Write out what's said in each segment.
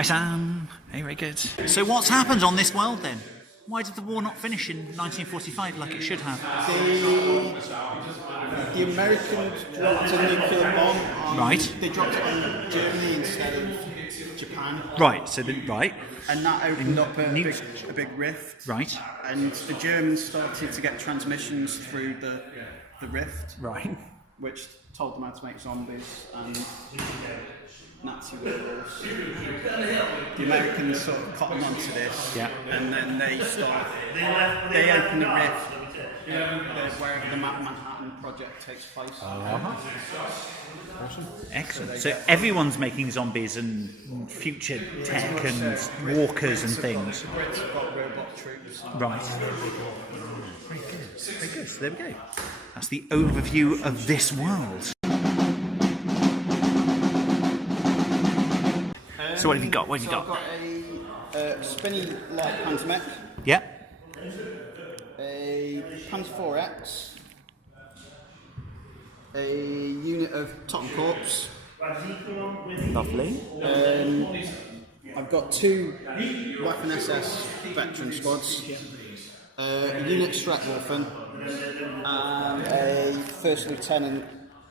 Hi Sam. Hey, very good. So what's happened on this world then? Why did the war not finish in 1945 like it should have? The Americans dropped a nuclear bomb on... Right. They dropped it on Germany instead of Japan. Right, so then, right. And that opened up a big rift. Right. And the Germans started to get transmissions through the rift. Right. Which told them how to make zombies and Nazi werewolves. The Americans sort of cottoned onto this, and then they open the rift wherever the Manhattan Project takes place. Awesome. Excellent. So everyone's making zombies and future tech and walkers and things. The Brits have got robot troops. Right. Very good. Very good. So there we go. That's the overview of this world. So what have you got? What have you got? I've got a spinny light Panzer mech. Yep. A Panzer IV, a unit of Totten Corps. Lovely. I've got 2 Waffen SS veteran squads, a unit Shrek Wulfen, and a first lieutenant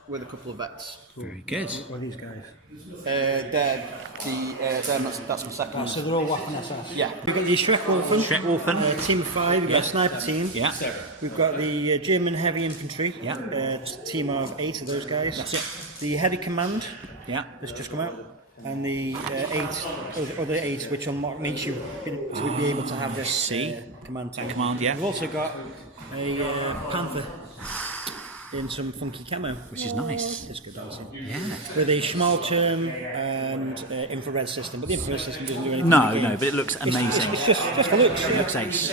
with a couple of vets. Very good. What are these guys? That's my second. So they're all Waffen SS? Yeah. We've got the Shrek Wulfen. Shrek Wulfen. Team of 5, we've got a sniper team. Yeah. We've got the German heavy infantry. Yeah. Team of 8 of those guys. That's it. The heavy command. Yeah. That's just come out. And the other 8, which makes you to be able to have this command team. Command, yeah. We've also got a Panther in some funky camo, which is nice. It's good dancing. Yeah. With a small term and infrared system, but the infrared system doesn't do anything. No, but it looks amazing. It's just for looks. It looks ace.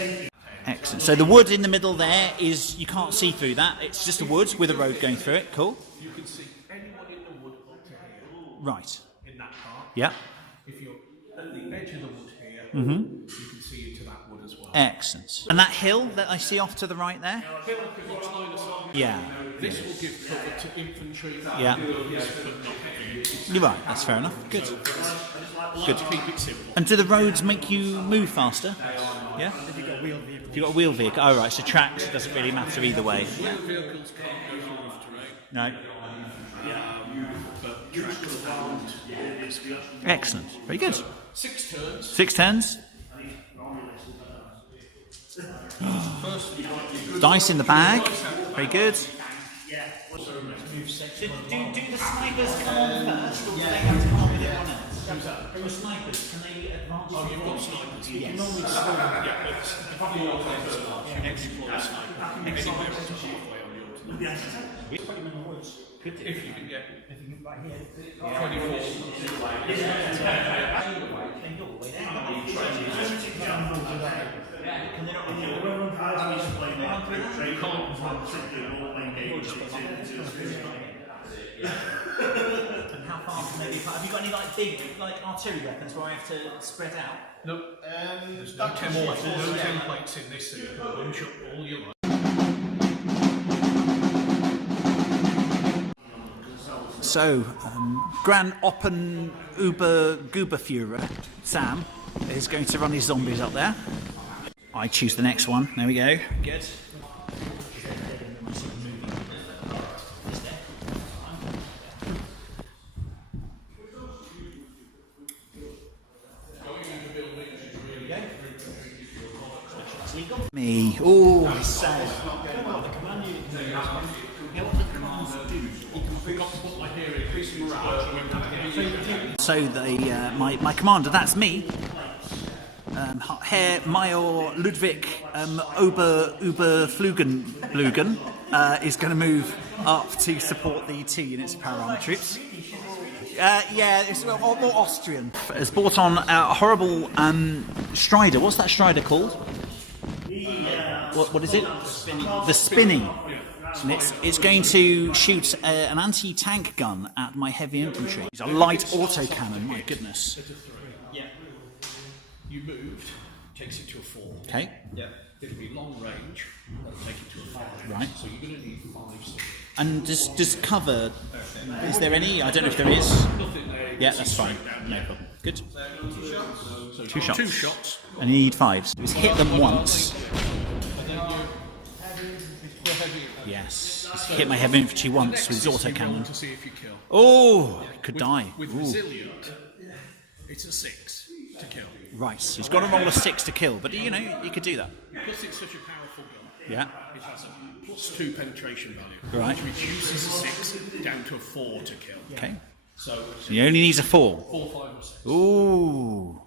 Excellent. So the wood in the middle there is, you can't see through that. It's just a wood with a road going through it. Cool. You can see anyone in the wood up to here. Right. In that part. Yeah. If you're at the edge of the wood here, you can see into that wood as well. Excellent. And that hill that I see off to the right there? Yeah. This will give cover to infantry. Yeah. You're right, that's fair enough. Good. Good. Keep it simple. And do the roads make you move faster? Yeah? If you've got a wheeled vehicle. If you've got a wheel vehicle. Oh, right, so tracks doesn't really matter either way. Wheel vehicles can't go through roof terrain. No. But tracks aren't. Excellent. Very good. 6 turns. 6 turns. Dice in the bag. Very good. Do the snipers come on first, or do they have to come on with everyone else? The snipers, can they advance? Oh, you've got snipers. Yes. Exploit sniper. Anywhere up to halfway on your turn. If you can get 24. And how far can they be? Have you got any big artillery weapons where I have to spread out? No, there's no templates in this, so you can bunch up all your life. So, Grand Oppen Guberführer Sam is going to run his zombies up there. I choose the next one. There we go. Good. Me. Oh, sad. So my commander, that's me, Herr Major Ludwig Oberflugen, is going to move up to support the 2 units of power armor troops. Yeah, it's more Austrian. It's brought on a horrible Strider. What's that Strider called? What is it? The Spinny. And it's going to shoot an anti-tank gun at my heavy infantry. It's a light autocannon, my goodness. Yeah. You moved, takes it to a 4. Okay. Yeah. It'll be long range, that'll take it to a 5. Right. So you're going to need 5 6. And does cover, is there any? I don't know if there is. Nothing there. Yeah, that's fine. No problem. Good. So Two shots. 2 shots. And you need 5s. Just hit them once. Yes. Just hit my heavy infantry once with his autocannon. To see if you kill. Oh, it could die. With Ooh. resilient, it's a 6 to kill. Right, so he's got to roll a 6 to kill, but you know, you could do that. Because it's such a powerful gun, Yeah. it has a +2 penetration value, Right. which reduces a 6 down to a 4 to kill. Okay. So He only needs a 4. 4, 5, or 6. Ooh.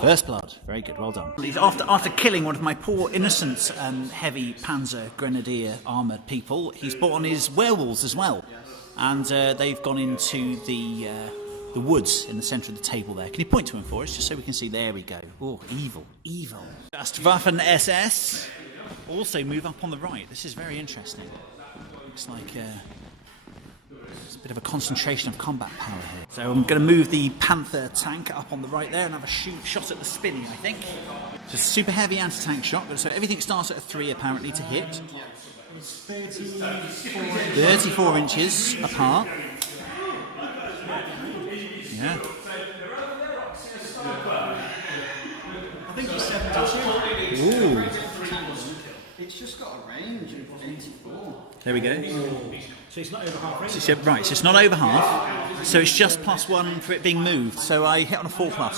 First blood. Very good. Well done. After killing one of my poor innocent heavy Panzer Grenadier armoured people, he's brought on his werewolves as well, and they've gone into the woods in the centre of the table there. Can you point to him for us, just so we can see? There we go. Oh, evil, evil. Just Waffen SS. Also move up on the right. This is very interesting. Looks like it's a bit of a concentration of combat power here. So I'm going to move the Panther Tank up on the right there and have a shot at the spinny, I think. Just super heavy anti-tank shot. So everything starts at a 3 apparently to hit. 34 inches apart. Yeah. I think it's 72. Ooh. It's just got a range of 84. There we go. So it's not over half range. Right, so it's not over half. So it's just +1 for it being moved. So I hit on a 4+. For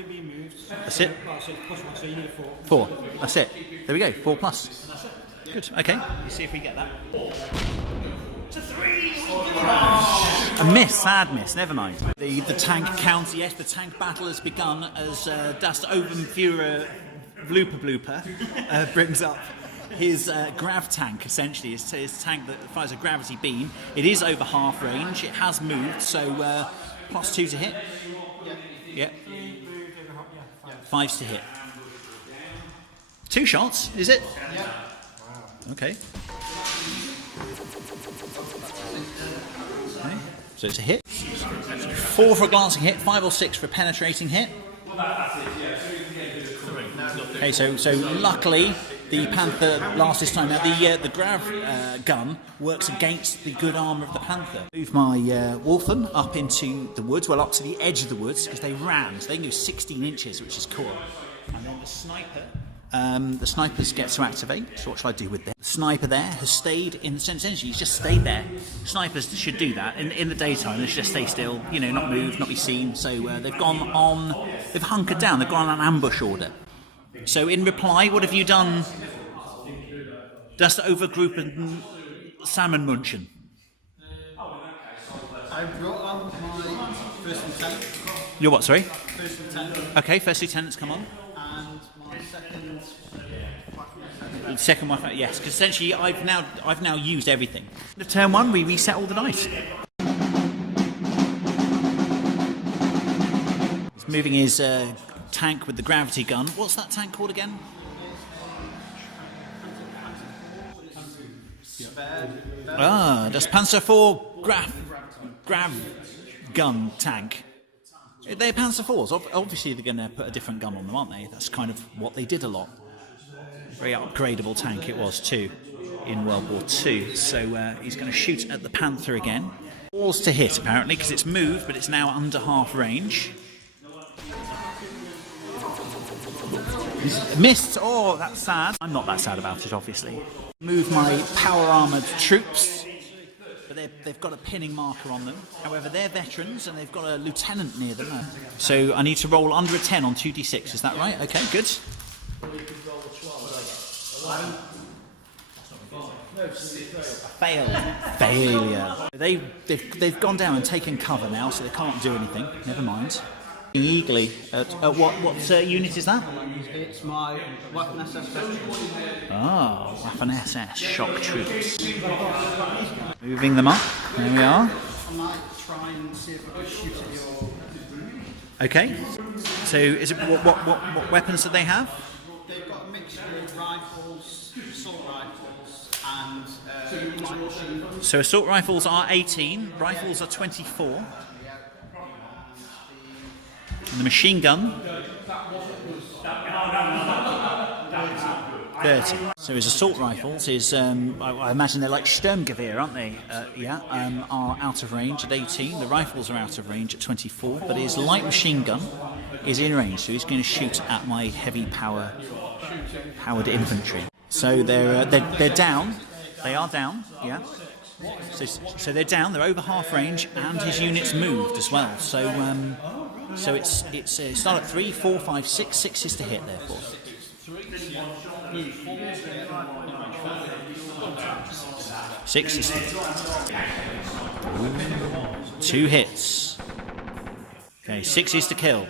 it being moved. That's it. Right, so it's +1, so you need a 4. 4. That's it. There we go. 4+. Good. Okay. Let's see if we get that. A miss, sad miss, never mind. The tank counts, yes, the tank battle has begun as Das Obenführer Blooper brings up his Grav tank, essentially, his tank that fires a gravity beam. It is over half range, it has moved, so +2 to hit. Yep. 5s to hit. 2 shots, is it? Yeah. Okay. So it's a hit. 4 for a glancing hit, 5 or 6 for a penetrating hit. Okay, so luckily the Panther lasts this time. Now the Grav Gun works against the good armour of the Panther. Move my Wulfen up into the woods, well up to the edge of the woods, because they ran, so they can go 16 inches, which is cool. And then the sniper. The snipers get to activate, so what shall I do with them? The sniper there has stayed in the centre energy, he's just stayed there. Snipers should do that. In the daytime, they should just stay still, you know, not move, not be seen. So they've gone on, they've hunkered down, they've gone on an ambush order. So in reply, what have you done? Das Overgruppen Salmon Munchen. I brought on my first lieutenant. Your what, sorry? First lieutenant. Okay, first lieutenant's come on. And my second. Second one, yes, because essentially I've now used everything. The turn 1, we reset all the dice. He's moving his tank with the gravity gun. What's that tank called again? Das Panzer IV Grav Gun tank. They're Panzer IVs. Obviously they're going to put a different gun on them, aren't they? That's kind of what they did a lot. Very upgradable tank it was too in World War II. So he's going to shoot at the Panther again. Balls to hit apparently because it's moved, but it's now under half range. He's missed. Oh, that's sad. I'm not that sad about it, obviously. Move my power armoured troops, but they've got a pinning marker on them. However, they're veterans and they've got a lieutenant near them. So I need to roll under a 10 on 2d6. Is that right? Okay, good. Failure. They've gone down and taken cover now, so they can't do anything. Never mind. Eagerly at what unit is that? It's my Waffen SS. Ah, Waffen SS shock troops. Moving them up. There we are. I might try and see if I can shoot at your. Okay. So, is it what weapons do they have? They've got a mixture of rifles, assault rifles, and light machine guns. So assault rifles are 18, rifles are 24. And the machine gun. 30. So his assault rifles, I imagine they're like Sturmgewehr, aren't they? Are out of range at 18. The rifles are out of range at 24. But his light machine gun is in range, so he's going to shoot at my heavy powered infantry. So they're down. They are down. Yeah. So they're down. They're over half range, and his unit's moved as well. So it's start at 3, 4, 5, 6. 6 is to hit, therefore. 6 is to hit. 2 hits. Okay, 6 is to kill.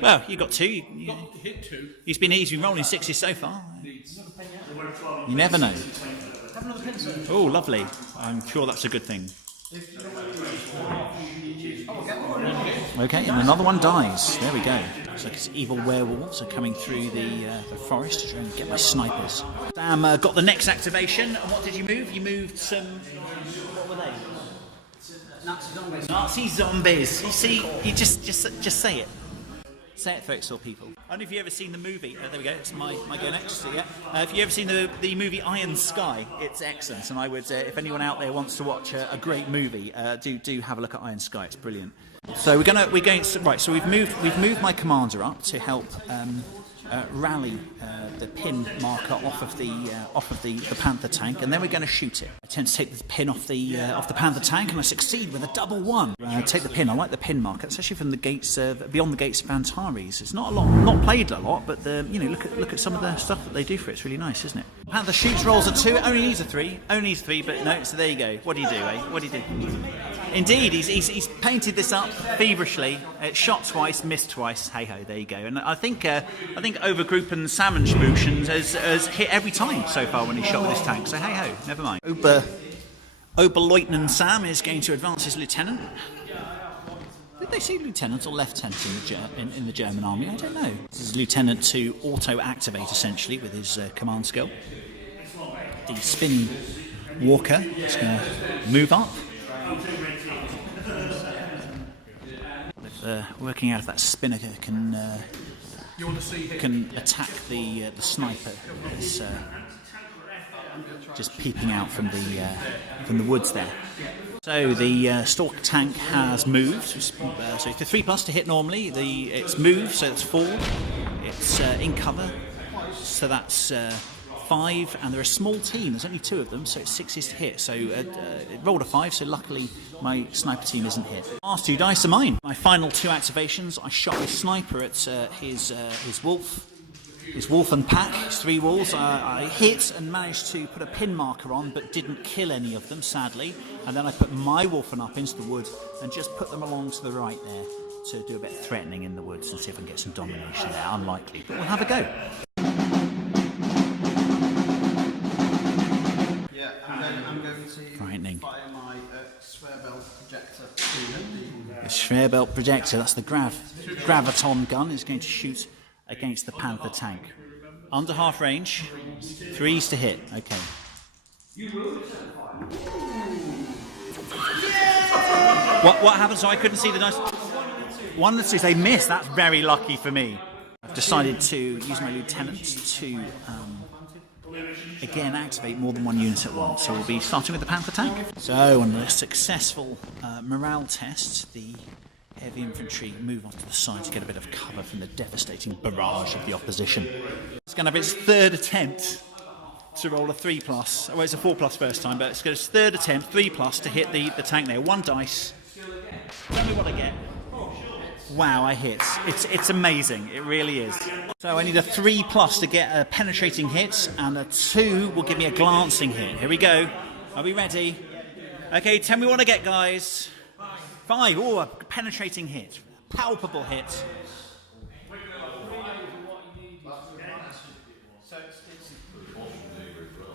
Well, you got 2. You hit 2. He's been rolling 6s so far. You never know. Oh, lovely. I'm sure that's a good thing. Okay, and another one dies. There we go. Looks like it's evil werewolves are coming through the forest to try and get my snipers. Sam got the next activation. And what did you move? You moved some... What were they? Nazi zombies. Nazi zombies. You see, you just say it. Say it, folks or people. I don't know if you've ever seen the movie. There we go. It's my go next. So, yeah. If you've ever seen the movie Iron Sky, it's excellent. And I would, if anyone out there wants to watch a great movie, do have a look at Iron Sky. It's brilliant. So we're going right. So we've moved my commander up to help rally the pin marker off of the Panther Tank, and then we're going to shoot it. I tend to take the pin off the Panther Tank, and I succeed with a double 1. Take the pin. I like the pin marker, especially from the gates beyond the gates of Antares. It's not not played a lot, but look at some of the stuff that they do for it. It's really nice, isn't it? Panther shoots, rolls a 2. It only needs a 3. Only needs 3, but no. So there you go. What do you do, eh? What do you do? Indeed, he's painted this up feverishly. Shot twice, missed twice. Hey ho, there you go. And I think Overgruppen Salmon Schmooshens has hit every time so far when he's shot with this tank. So hey ho, never mind. Oberleutnant Sam is going to advance his lieutenant. Did they say lieutenant or lieutenant in the German army? I don't know. This is lieutenant to auto-activate essentially with his command skill. The spinning walker is going to move up. Working out if that spinner can attack the sniper that's just peeping out from the woods there. So the stalker tank has moved. So it's a 3+ to hit normally. It's moved, so it's 4. It's in cover, so that's 5, and they're a small team. There's only 2 of them, so it's 6 is to hit. So it rolled a 5, so luckily my sniper team isn't hit. Last 2 dice are mine. My final 2 activations, I shot his sniper at his Wulfen pack, his 3 wolves. I hit and managed to put a pin marker on, but didn't kill any of them, sadly. And then I put my Wulfen up into the wood and just put them along to the right there to do a bit of threatening in the woods and see if I can get some domination there. Unlikely, but we'll have a go. Yeah, I'm going to Frightening. fire my Schwerbelt projector. The Schwerbelt projector, that's the Graviton gun, is going to shoot against the Panther Tank. Under half range, 3s to hit. Okay. What happened? So I couldn't see the dice. 1 and 2, they missed. That's very lucky for me. I've decided to use my lieutenant to again activate more than 1 unit at once. So we'll be starting with the Panther Tank. So on a successful morale test, the heavy infantry move onto the side to get a bit of cover from the devastating barrage of the opposition. It's going to have its 3rd attempt to roll a 3+. Well, it's a 4+ first time, but it's got its 3rd attempt, 3+ to hit the tank there. 1 dice. Tell me what I get. Wow, I hit. It's amazing. It really is. So I need a 3+ to get a penetrating hit, and a 2 will give me a glancing hit. Here we go. Are we ready? Okay, tell me what I get, guys. 5. Oh, a penetrating hit. Palpable hit.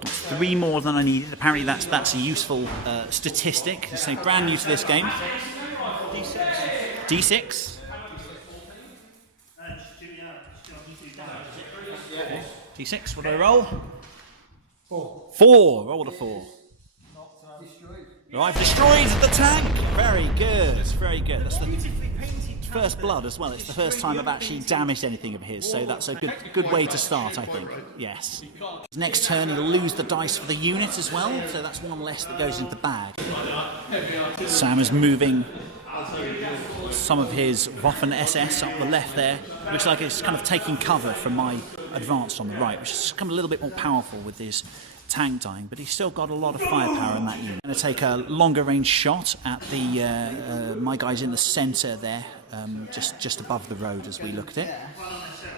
3 more than I need. Apparently that's a useful statistic. So brand new to this game. D6. D6, what do I roll? 4. Rolled a 4. I've destroyed the tank. Very good. Very good. That's the first blood as well. It's the first time I've actually damaged anything of his, so that's a good way to start, I think. Yes. Next turn he'll lose the dice for the unit as well, so that's one less that goes into the bag. Sam is moving some of his Waffen SS up the left there. Looks like it's kind of taking cover from my advance on the right, which has become a little bit more powerful with his tank dying, but he's still got a lot of firepower in that unit. I'm going to take a longer range shot at the my guys in the centre there, just above the road as we look at it.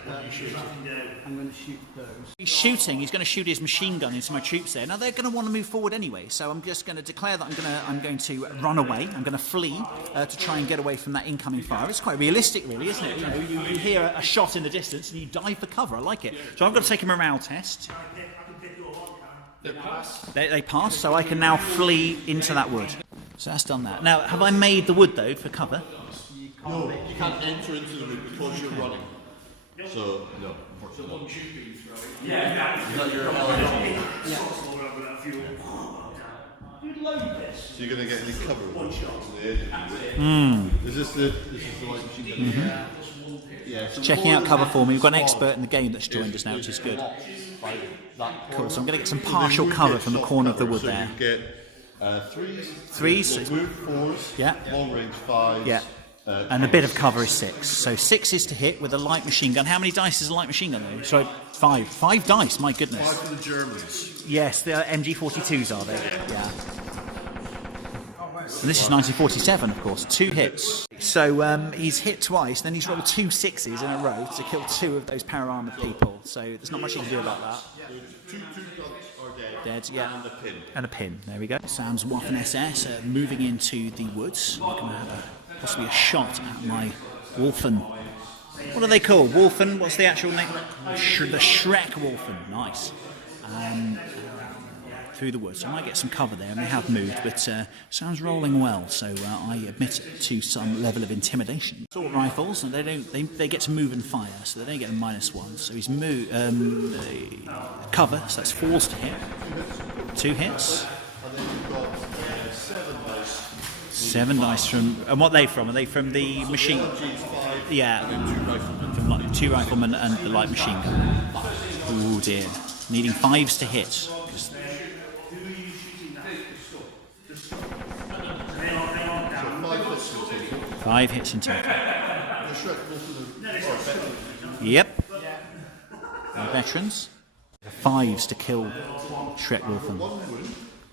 I'm going to shoot those. He's shooting. He's going to shoot his machine gun into my troops there. Now they're going to want to move forward anyway, so I'm just going to declare that I'm going to run away. I'm going to flee to try and get away from that incoming fire. It's quite realistic, really, isn't it? You know, you hear a shot in the distance and you dive for cover. I like it. So I've got to take a morale test. They pass, so I can now flee into that wood. So that's done that. Now, have I made the wood though for cover? No, you can't enter into the wood because you're running. So, no. So you're going to get any cover on the edge of the wood. Is this the light machine gun? Yeah. So Checking out cover for me. We've got an expert in the game that's joined us now, which is good. Cool, so I'm going to get some partial cover from the corner of the wood there. So you get threes. Threes. Move fours. Yeah. Long range fives. Yeah. And a bit of cover is 6. So 6 is to hit with a light machine gun. How many dice is a light machine gun though? Sorry, 5. 5 dice, my goodness. 5 for the Germans. Yes, the MG42s are they? Yeah. And this is 1947, of course. 2 hits. So he's hit twice, then he's rolled 2 6s in a row to kill 2 of those para-armoured people. So there's not much you can do about that. Two guns are Dead, yeah. and a pin. And a pin. There we go. Sam's Waffen SS moving into the woods. We're going to have possibly a shot at my Wulfen. What are they called? Wulfen? What's the actual name? The Shrek Wulfen. Nice. Through the woods. So I might get some cover there, and they have moved, but sounds rolling well. So I admit to some level of intimidation. Assault rifles, and they get to move and fire, so they don't get a -1. So he's cover. So that's 4s to hit. 2 hits. And then you've got 7 dice. 7 dice from, and what are they from? Are they from the machine? Yeah, from 2 riflemen and the light machine gun. Oh dear, needing 5s to hit. 5 hits in total. Yep. And veterans. 5s to kill Shrek Wulfen.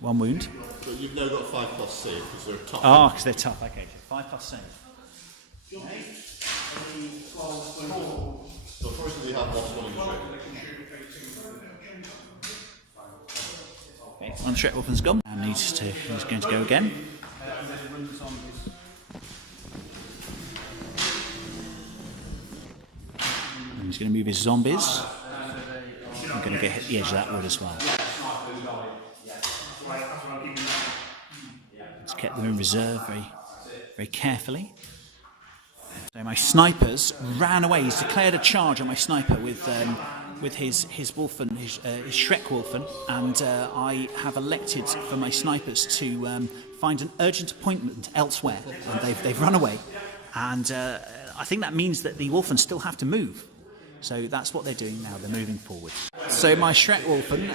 1 wound. So you've now got 5 plus save because they're tough. Oh, because they're tough. Okay, 5 plus save. So first we have lost 1 in Shrek. Okay, 1 Shrek Wulfen's gone. And he's going to go again. And he's going to move his zombies. I'm going to get hit the edge of that wood as well. Let's keep them in reserve very, very carefully. So my snipers ran away. He's declared a charge on my sniper with his Wulfen, his Shrek Wulfen, and I have elected for my snipers to find an urgent appointment elsewhere, and they've run away. And I think that means that the Wulfen still have to move. So that's what they're doing now. They're moving forward. So my Shrek Wulfen,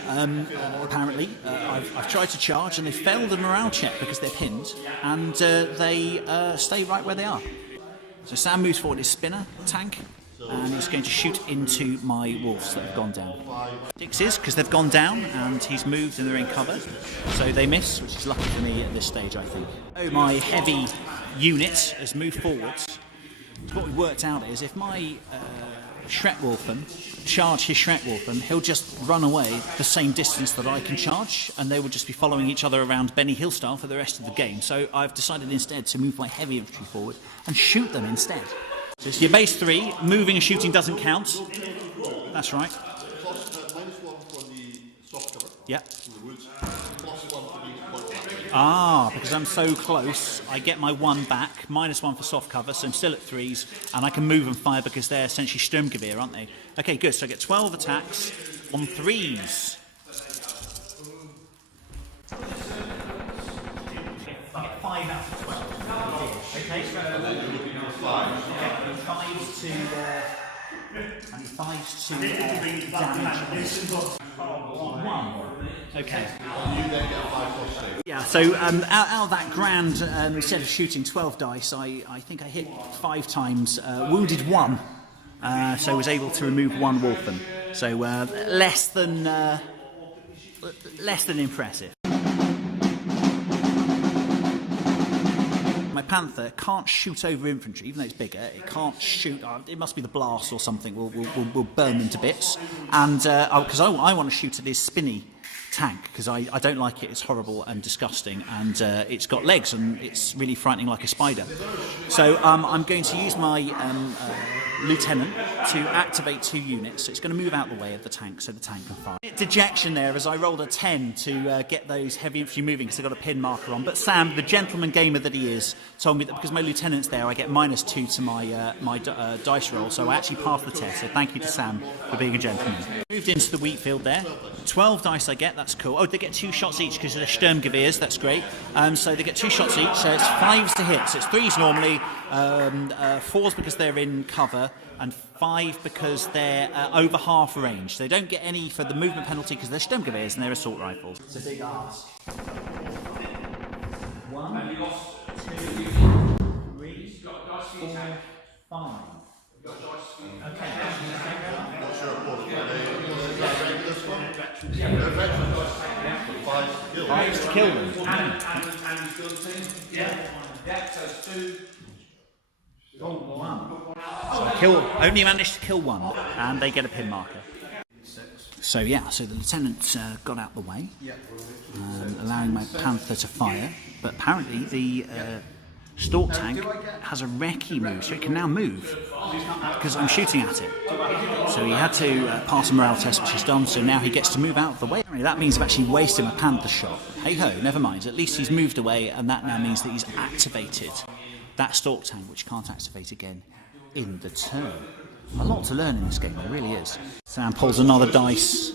apparently, I've tried to charge and they failed a morale check because they're pinned, and they stay right where they are. So Sam moves forward his spinner tank, and he's going to shoot into my wolves that have gone down. 6s because they've gone down, and he's moved and they're in cover, so they miss, which is lucky for me at this stage, I think. So my heavy unit has moved forwards. So what we worked out is if my Shrek Wulfen charge his Shrek Wulfen, he'll just run away the same distance that I can charge, and they will just be following each other around Benny Hill style for the rest of the game. So I've decided instead to move my heavy infantry forward and shoot them instead. So it's your base 3, moving and shooting doesn't count. That's right. Plus, -1 for the soft cover. Yeah. From the woods. +1 for being point back. Ah, because I'm so close, I get my 1 back, -1 for soft cover, so I'm still at 3s, and I can move and fire because they're essentially Sturmgewehr, aren't they? Okay, good, so I get 12 attacks on 3s. I get 5 out of 12. Okay. And then you're looking for 5. And he 5s to damage. 1. Okay. You then get a 5+ save. Yeah, so out of that grand, instead of shooting 12 dice, I think I hit 5 times, wounded 1, so I was able to remove 1 Wulfen. So less than impressive. My Panther can't shoot over infantry, even though it's bigger. It can't shoot. It must be the blast or something. We'll burn them to bits. And because I want to shoot at his spinny tank, because I don't like it. It's horrible and disgusting, and it's got legs and it's really frightening like a spider. So I'm going to use my lieutenant to activate 2 units. So it's going to move out the way of the tank so the tank can fire. Dejection there as I rolled a 10 to get those heavy infantry moving because I've got a pin marker on. But Sam, the gentleman gamer that he is, told me that because my lieutenant's there, I get -2 to my dice roll. So I actually passed the test. So thank you to Sam for being a gentleman. Moved into the wheat field there. 12 dice I get. That's cool. Oh, they get 2 shots each because they're Sturmgewehrs. That's great. So they get 2 shots each. So it's 5s to hit. So it's 3s normally, 4s because they're in cover, and 5 because they're over half range. They don't get any for the movement penalty because they're Sturmgewehrs and they're assault rifles. It's a big ask. 1, 2, 3, 4, 5. Okay. What's your report? This one? Yeah. They're veteran dice. 5 to kill. 5s to kill them. So I only managed to kill 1, and they get a pin marker. So yeah, so the lieutenant got out the way, allowing my Panther to fire. But apparently the stalk tank has a recce move, so it can now move because I'm shooting at it. So he had to pass a morale test, which he's done. So now he gets to move out of the way. That means I've actually wasted my Panther shot. Hey ho, never mind. At least he's moved away, and that now means that he's activated that stalk tank, which can't activate again in the turn. A lot to learn in this game, there really is. Sam pulls another dice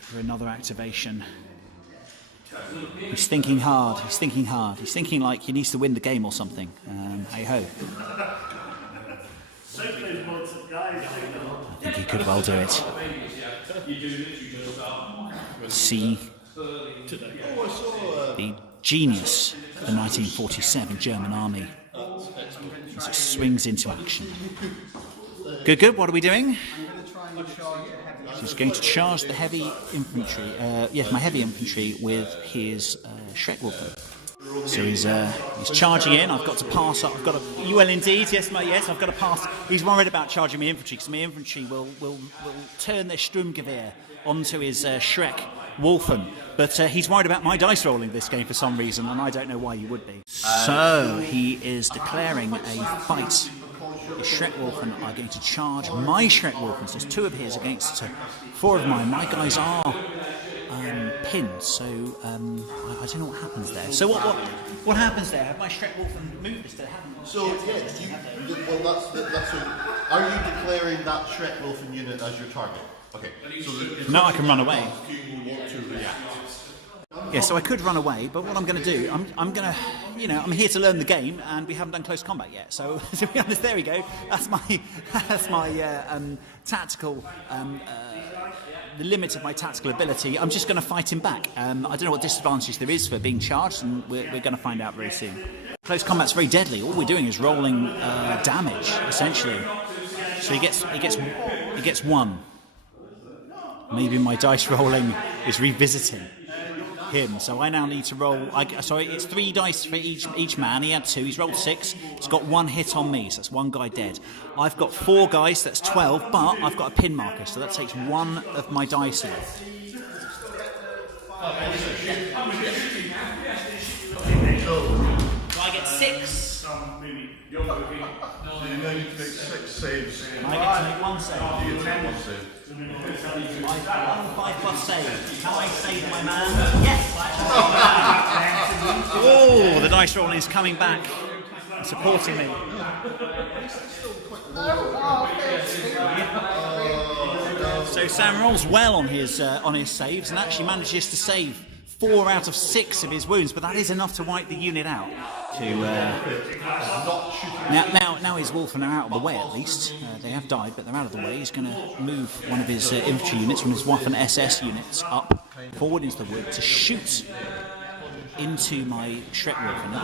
for another activation. He's thinking hard, he's thinking hard. He's thinking like he needs to win the game or something. Hey ho. I think he could well do it. See the genius of the 1947 German army as it swings into action. Good, good. What are we doing? He's going to charge the heavy infantry. Yes, my heavy infantry with his Shrek Wulfen. So he's charging in. I've got to pass up. I've got to. You will indeed. Yes, yes. I've got to pass. He's worried about charging my infantry because my infantry will turn their Sturmgewehr onto his Shrek Wulfen. But he's worried about my dice rolling this game for some reason, and I don't know why you would be. So he is declaring a fight. His Shrek Wulfen are going to charge my Shrek Wulfen. So there's 2 of his against 4 of mine. My guys are pinned, so I don't know what happens there. So what happens there? Have my Shrek Wulfen moved this? So yeah, that's are you declaring that Shrek Wulfen unit as your target? Okay. So now I can run away. You want to react. Yeah, so I could run away, but what I'm going to do, I'm going to, I'm here to learn the game, and we haven't done close combat yet. So to be honest, there we go. That's my tactical. The limit of my tactical ability. I'm just going to fight him back. I don't know what disadvantage there is for being charged, and we're going to find out very soon. Close combat's very deadly. All we're doing is rolling damage, essentially. So he gets 1. Maybe my dice rolling is revisiting him. So I now need to roll. Sorry, it's 3 dice for each man. He had 2. He's rolled 6. He's got 1 hit on me, so that's 1 guy dead. I've got 4 guys. That's 12. But I've got a pin marker, so that takes 1 of my dice off. Do I get 6? You need to make 6 saves. I get to make 1 save. You get to make 1 save. 5 plus save. Can I save my man? Yes! Oh, the dice rolling is coming back and supporting me. So Sam rolls well on his saves and actually manages to save 4 out of 6 of his wounds, but that is enough to wipe the unit out. Now his Wulfen are out of the way at least. They have died, but they're out of the way. He's going to move one of his infantry units, one of his Waffen SS units, up forward into the wood to shoot into my Shrek Wulfen. I've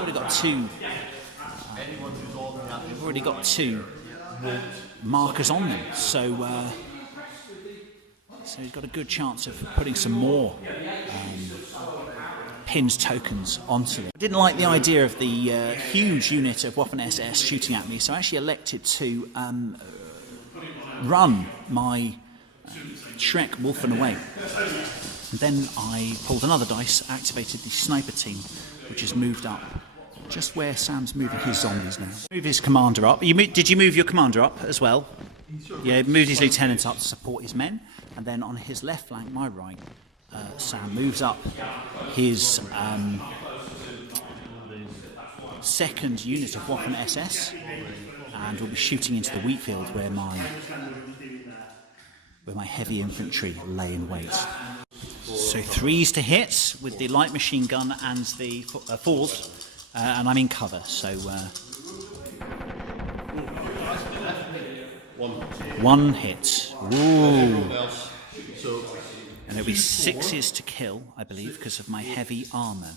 already got two markers on them, so he's got a good chance of putting some more pins tokens onto them. I didn't like the idea of the huge unit of Waffen SS shooting at me, so I actually elected to run my Shrek Wulfen away. And then I pulled another dice, activated the sniper team, which has moved up just where Sam's moving his zombies now. Move his commander up. Did you move your commander up as well? Yeah, moved his lieutenant up to support his men. And then on his left flank, my right, Sam moves up his second unit of Waffen SS and will be shooting into the wheat field where my heavy infantry lay in wait. So 3s to hit with the light machine gun and the 4s, and I'm in cover, so 1 hit. Ooh. And it'll be 6s to kill, I believe, because of my heavy armour.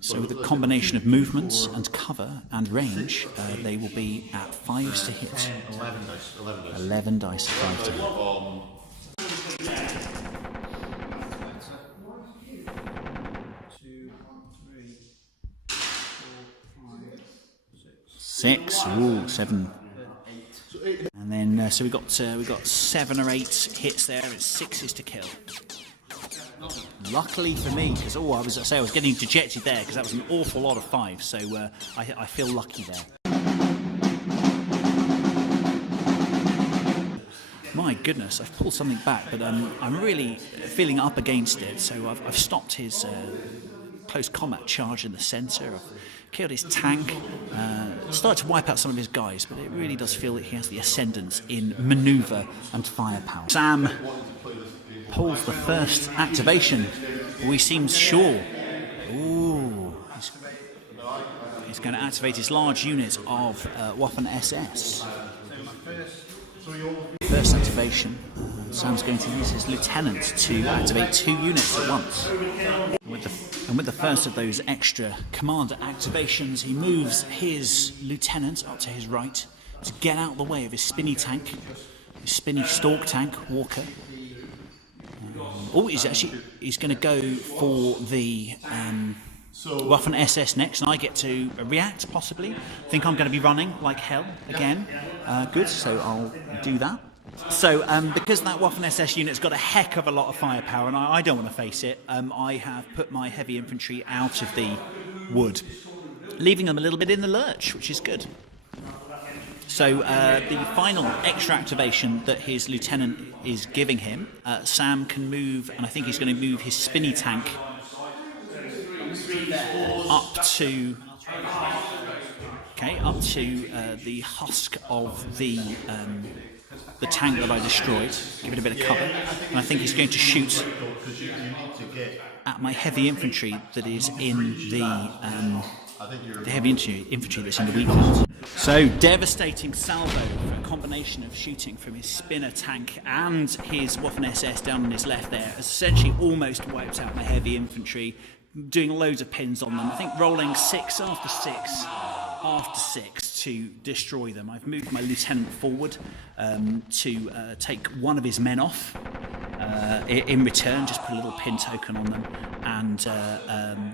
So with a combination of movements and cover and range, they will be at 5s to hit. 11 dice at 5 to hit. 6. Ooh, 7. And then so we got 7 or 8 hits there. It's 6s to kill. Luckily for me, because I was getting dejected there because that was an awful lot of 5. So I feel lucky there. My goodness, I've pulled something back, but I'm really feeling up against it. So I've stopped his close combat charge in the centre. I've killed his tank, started to wipe out some of his guys, but it really does feel that he has the ascendance in manoeuvre and firepower. Sam pulls the first activation. He seems sure. Ooh, he's going to activate his large unit of Waffen SS. First activation, Sam's going to use his lieutenant to activate 2 units at once. And with the first of those extra commander activations, he moves his lieutenant up to his right to get out of the way of his spinny tank, his spinny stalk tank, Walker. He's going to go for the Waffen SS next, and I get to react, possibly. I think I'm going to be running like hell again. Good, so I'll do that. So, because that Waffen SS unit's got a heck of a lot of firepower, and I don't want to face it, I have put my heavy infantry out of the wood, leaving them a little bit in the lurch, which is good. So, the final extra activation that his lieutenant is giving him, Sam can move, and I think he's going to move his spinny tank up to the husk of the tank that I destroyed, give it a bit of cover, and I think he's going to shoot at my heavy infantry that is in the heavy infantry that's in the wheat field. So, devastating salvo for a combination of shooting from his spinner tank and his Waffen SS down on his left there has essentially almost wiped out my heavy infantry, doing loads of pins on them. I think rolling 6 after 6 to destroy them. I've moved my lieutenant forward to take one of his men off. In return, just put a little pin token on them, and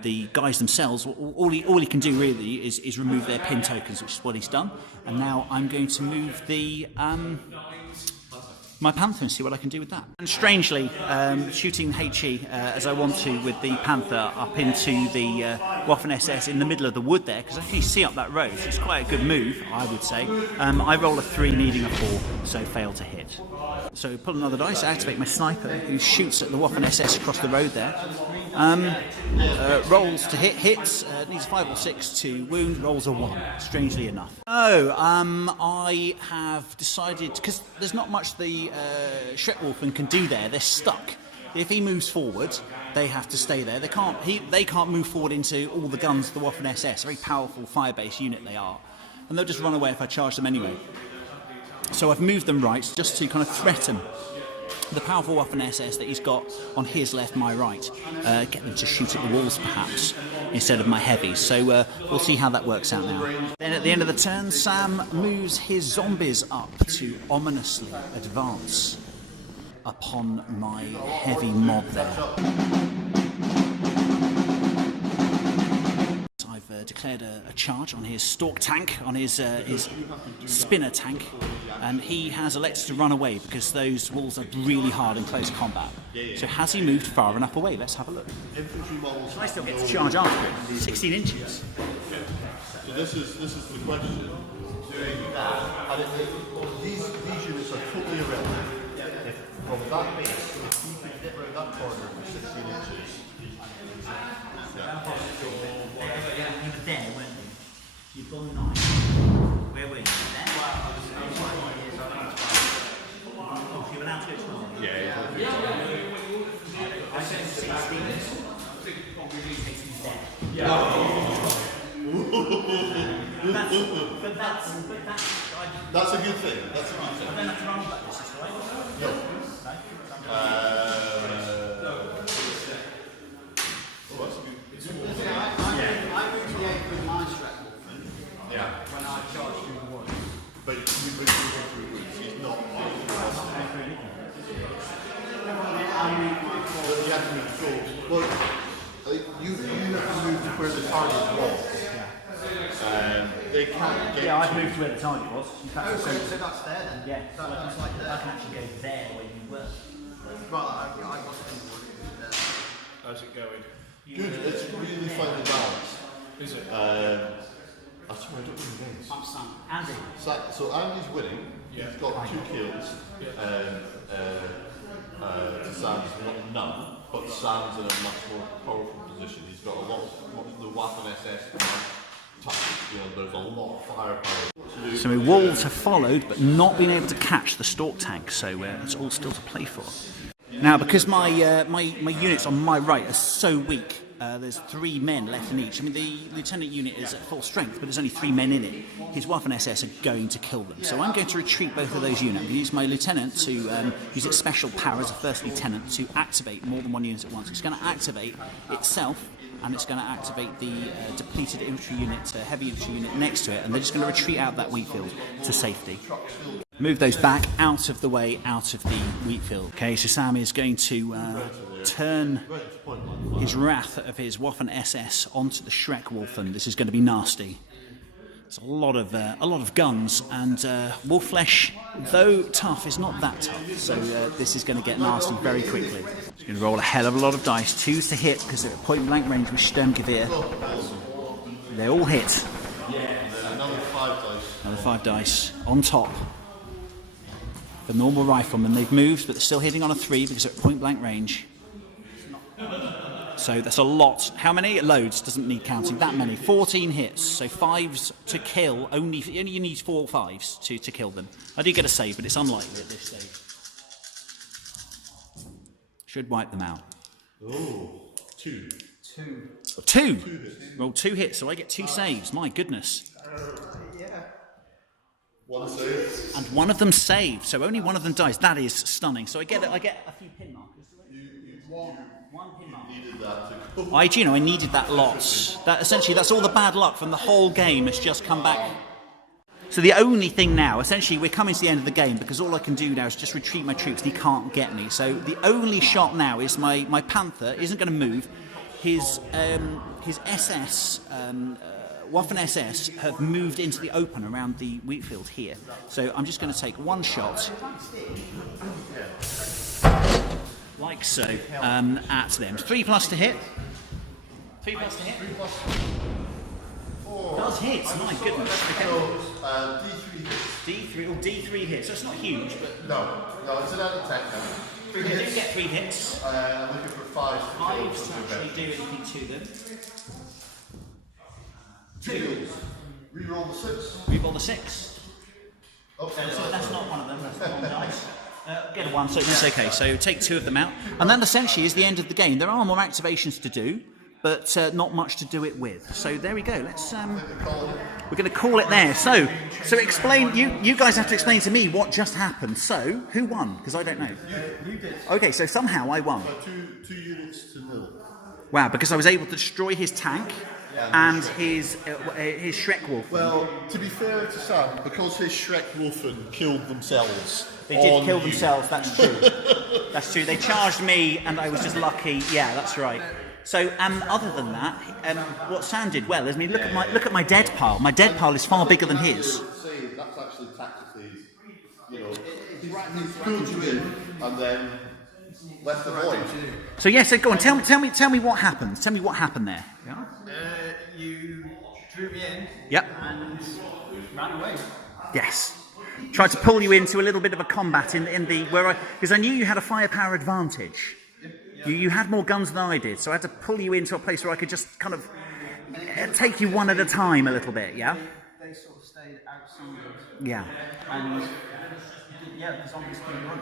the guys themselves, all he can do really is remove their pin tokens, which is what he's done. And now I'm going to move the my Panther and see what I can do with that. And strangely, shooting HE as I want to with the Panther up into the Waffen SS in the middle of the wood there, because if you see up that road, it's quite a good move, I would say. I roll a 3 needing a 4, so fail to hit. So pull another dice, activate my sniper, who shoots at the Waffen SS across the road there. Rolls to hits, needs 5 or 6 to wound, rolls a 1, strangely enough. I have decided, because there's not much the Shrek Wulfen can do there, they're stuck. If he moves forward, they have to stay there. They can't move forward into all the guns of the Waffen SS, a very powerful fire-based unit they are. And they'll just run away if I charge them anyway. So I've moved them right just to kind of threaten the powerful Waffen SS that he's got on his left, my right. Get them to shoot at the walls perhaps, instead of my heavies. So we'll see how that works out now. Then at the end of the turn, Sam moves his zombies up to ominously advance upon my heavy mob there. I've declared a charge on his stalk tank, on his spinner tank, and he has elected to run away because those walls are really hard in close combat. So has he moved far enough away? Let's have a look. Infantry models. I still get to charge after it. 16 inches. So this is the question. Doing that, and these units are totally irrelevant. If from that base, if you could get around that corner for 16 inches. You were there, weren't you? You've gone 9. Where were you? There? Oh, you were allowed to go 12. Yeah. I said 16. But That's a good thing. That's a good thing. I don't have to run like this, is right? No. I moved the 8 with my Shrek Wulfen when I charged through the woods. But you bring him through woods. He's not. I moved my 4. You have to move the goals. Well, you have to move to where the target was. They can't get. Yeah, I've moved to where the target was. In fact, So that's there then? yeah, So that's like there. I can actually go there where you were. Well, I got to think what it is there. How's it going? Good. It's really finely balanced. Is it? I swear I don't know the names. I'm Sam. Andy. So Andy's winning. Yeah. He's got 2 kills. Sam's not none, but Sam's in a much more powerful position. He's got a lot of the Waffen SS touch. You know, there's a lot of firepower. So my wolves have followed, but not been able to catch the stalk tank. So it's all still to play for. Now, because my units on my right are so weak, there's 3 men left in each. I mean, the lieutenant unit is at full strength, but there's only 3 men in it. His Waffen SS are going to kill them. So I'm going to retreat both of those units. I'm going to use my lieutenant to use its special power as a first lieutenant to activate more than one unit at once. It's going to activate itself, and it's going to activate the depleted infantry unit, heavy infantry unit next to it, and they're just going to retreat out that wheat field to safety. Move those back out of the way, out of the wheat field. Okay, so Sam is going to turn his wrath of his Waffen SS onto the Shrek Wulfen. This is going to be nasty. It's a lot of guns, and wolf flesh, though tough, is not that tough. So this is going to get nasty very quickly. It's going to roll a hell of a lot of dice. 2s to hit because they're at point blank range with Sturmgewehr. They all hit. Another 5 dice. Another 5 dice on top. The normal riflemen, they've moved, but they're still hitting on a 3 because they're at point blank range. So that's a lot. How many? Loads. Doesn't need counting. That many. 14 hits. So 5s to kill. Only you need 4 5s to kill them. I do get a save, but it's unlikely at this stage. Should wipe them out. Oh, 2. 2. Roll 2 hits, so I get 2 saves. My goodness. 1 save. And one of them saved, so only one of them dies. That is stunning. So I get a few pin markers. One pin marker. Needed that to go. I needed that lots. That's all the bad luck from the whole game has just come back. So the only thing now, essentially, we're coming to the end of the game because all I can do now is just retreat my troops and he can't get me. So the only shot now is my Panther isn't going to move. His SS, Waffen SS, have moved into the open around the wheat field here. So I'm just going to take 1 shot, like so, at them. 3+ to hit. 3+ to hit. 4. Does hit, my goodness. Okay. D3 hits. D3 hits. So it's not huge, but No, it's an anti-tank now. 3 I did hits. get 3 hits. I'm looking for 5. 5s to actually do anything to them. 2. Reroll the 6. Reroll the 6. Okay, So that's not one of them. That's the wrong dice. Get a 1, so it's okay. So take 2 of them out, and that essentially is the end of the game. There are more activations to do, but not much to do it with. So there we go. Let's we're going to call it there. So explain. You guys have to explain to me what just happened. So who won? Because I don't know. You did. Okay, so somehow I won. 2 units to 0. Wow, because I was able to destroy his tank and his Shrek Wulfen. Well, to be fair to Sam, because his Shrek Wulfen killed themselves. They did kill themselves, that's true. That's true. They charged me and I was just lucky. Yeah, that's right. So, other than that, what Sam did well is, I mean, look at my dead pile. My dead pile is far bigger than his. That's actually tactically, he's pulled you in and then left the void. So yeah, so go on, tell me what happened. Tell me what happened there. Yeah. You drew me in. Yep. And ran away. Yes. Tried to pull you into a little bit of a combat in the because I knew you had a firepower advantage. You had more guns than I did, so I had to pull you into a place where I could just kind of take you one at a time a little bit. Yeah. They sort of stayed outside. Yeah. And the zombies couldn't run.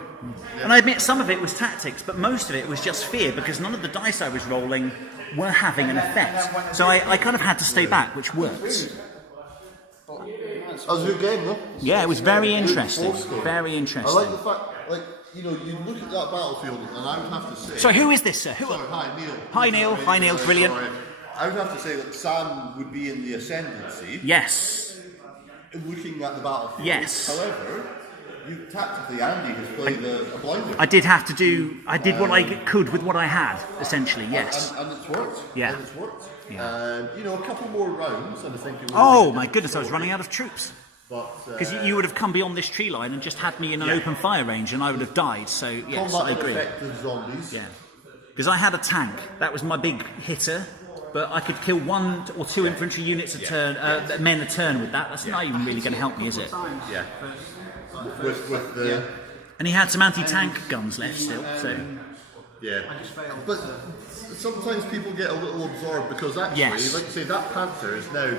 And I admit some of it was tactics, but most of it was just fear because none of the dice I was rolling were having an effect. So I kind of had to stay back, which works. That was a good game, though. Yeah, it was very interesting. Very I interesting. like the fact, you look at that battlefield, and I would have to say. So who is this, sir? Sorry, hi, Neil. Hi, Neil. Hi, Neil. Brilliant. Sorry. I would have to say that Sam would be in the ascendancy. Yes. Looking at the battlefield. Yes. However, tactically, Andy has played a blinder. I did have to do. I did what I could with what I had, essentially. Yes. And it's worked. Yeah. And it's worked. Yeah. And a couple more rounds, and I think. It would Oh my goodness! I was running out of troops. But because you would have come beyond this tree line and just had me in an open fire range, and I would have died. So yes, I agree. Effective zombies. Yeah. Because I had a tank. That was my big hitter. But I could kill 1 or 2 infantry units a turn, men a turn with that. That's not even really going to help me, is it? Yeah. With the. And he had some anti-tank guns left still. So. Yeah. But sometimes people get a little absorbed because actually, like you say, that Panther is now.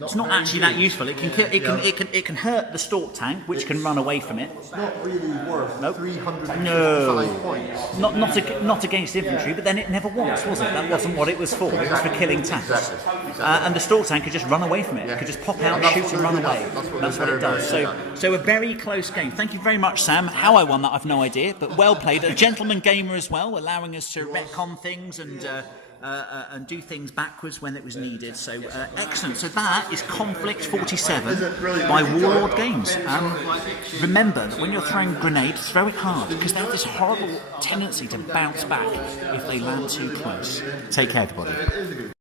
It's not actually that useful. It can kill. It can hurt the stalk tank, which can run away from it. It's not really worth 355 points. Not against infantry, but then it never was it? That wasn't what it was for. It was for killing tanks. Exactly. And the stalk tank could just run away from it. It could just pop out, shoot, and run away. That's what it does. So a very close game. Thank you very much, Sam. How I won that, I've no idea, but well played. A gentleman gamer as well, allowing us to retcon things and do things backwards when it was needed. So excellent. So that is Konflikt 47 by Warlord Games. Remember that when you're throwing grenades, it's very hard because they have this horrible tendency to bounce back if they land too close. Take care, everybody.